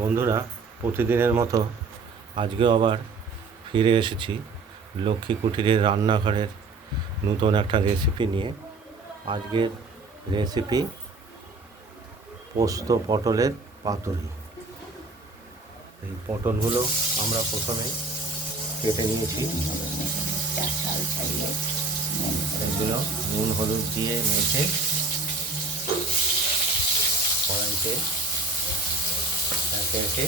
বন্ধুরা, প্রতিদিনের মতো আজকেও আবার ফিরে এসেছি লক্ষ্মী কুটিরের রান্নাঘরের নতুন একটা রেসিপি নিয়ে। আজকের রেসিপি পোস্ত পটলের পাতুরি। এই পটলগুলো আমরা প্রথমে কেটে নিয়েছি। এগুলো নুন, হলুদ দিয়ে মেখে কড়াইতে একে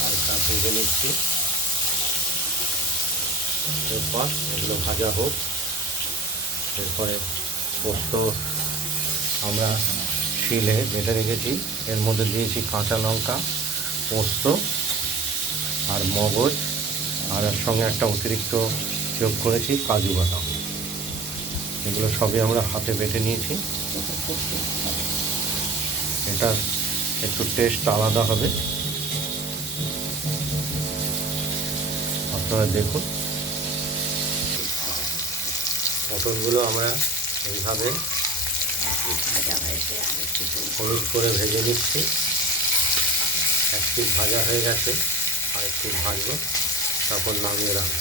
হালকা ভেজে নিচ্ছি। এরপর এগুলো ভাজা হোক। এরপরে পোস্ত আমরা শিলে বেটে রেখেছি। এর মধ্যে দিয়েছি কাঁচা লঙ্কা পোস্ত আর মগজ। আর এর সঙ্গে একটা অতিরিক্ত যোগ করেছি কাজু বাদাম। এগুলো সবই আমরা হাতে বেটে নিয়েছি। এটা একটু টেস্ট আলাদা হবে। আপনারা দেখুন। পটলগুলো আমরা এইভাবে হলুদ করে ভেজে নিচ্ছি। এক ভাজা হয়ে গেছে আর একটু ভাজবো, তারপর নামিয়ে রাখব।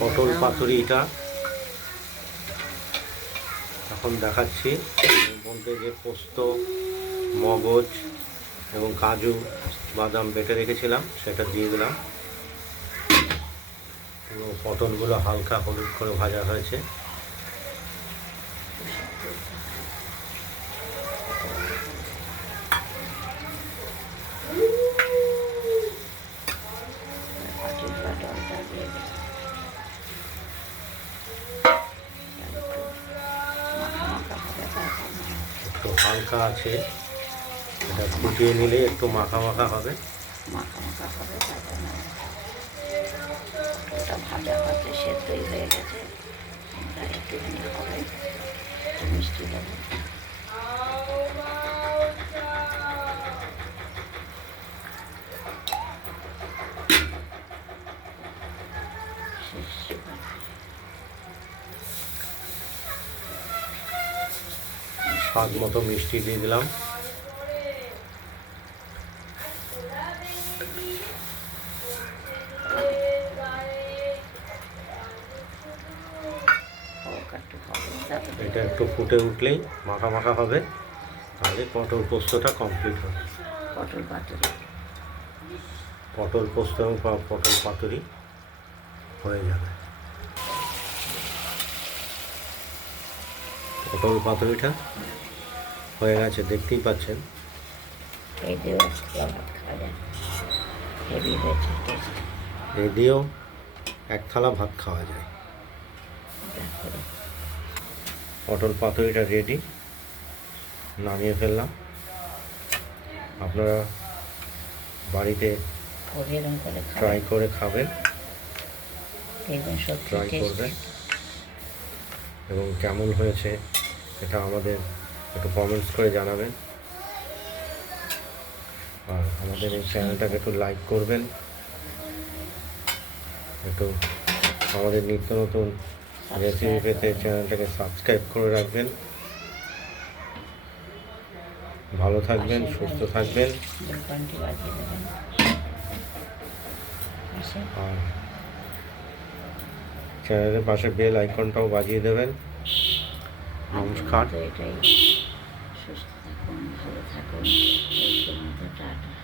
পটল পাতুরিটা এখন দেখাচ্ছি মধ্যে যে পোস্ত, মগজ এবং কাজু, বাদাম বেটে রেখেছিলাম, সেটা দিয়ে দিলাম। পটলগুলো হালকা হলুদ করে ভাজা হয়েছে। হালকা আছে। এটা ফুটিয়ে নিলে একটু মাখা মাখা হবে। মাখা মাখা হবে, তারপর ওটা ভাজা ভাজা সেদ্ধই হয়ে গেছে। একটুখানি হবে মিষ্টি দেবো স্বাদ মতো মিষ্টি দিয়ে দিলাম। এটা একটু ফুটে উঠলেই মাখা মাখা হবে। তাহলে পটল পোস্তটা কমপ্লিট হবে। পটল পাতুরি। পটল পোস্ত এবং পটল পাতুরি হয়ে যাবে। পটল পাতুরিটা হয়ে গেছে দেখতেই পাচ্ছেন। এই দিয়েও এই এক থালা ভাত খাওয়া যায়। পটল পাতুরিটা রেডি নামিয়ে ফেললাম। আপনারা বাড়িতে ট্রাই করে খাবেন। ট্রাই করবেন। এবং কেমন হয়েছে এটা আমাদের একটু কমেন্টস করে জানাবেন। আর আমাদের এই চ্যানেলটাকে একটু লাইক করবেন। একটু আমাদের নিত্য নতুন রেসিপি পেতে চ্যানেলটাকে সাবস্ক্রাইব করে রাখবেন। ভালো থাকবেন, সুস্থ থাকবেন। আর চ্যানেলের পাশে বেল আইকনটাও বাজিয়ে দেবেন। নমস্কার। এটাই সুস্থ থাকুন ভালো থাকুন। টাটা।